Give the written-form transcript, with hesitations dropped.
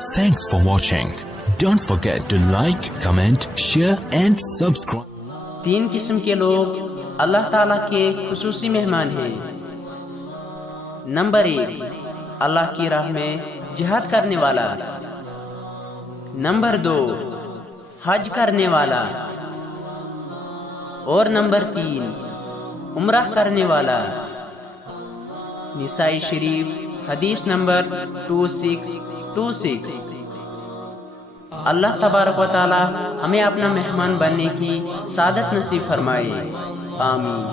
Thanks for watching. Don't forget to like, comment, share and subscribe. 3 قسم کے لوگ اللہ تعالیٰ کے خصوصی مہمان ہیں. نمبر 1 اللہ کی راہ میں جہاد کرنے والا. نمبر 2 حج کرنے والا. اور نمبر 3 عمرہ کرنے والا. نسائی شریف حدیث نمبر 2626. اللہ تبارک و تعالی ہمیں اپنا مہمان بننے کی سعادت نصیب فرمائے. آمین.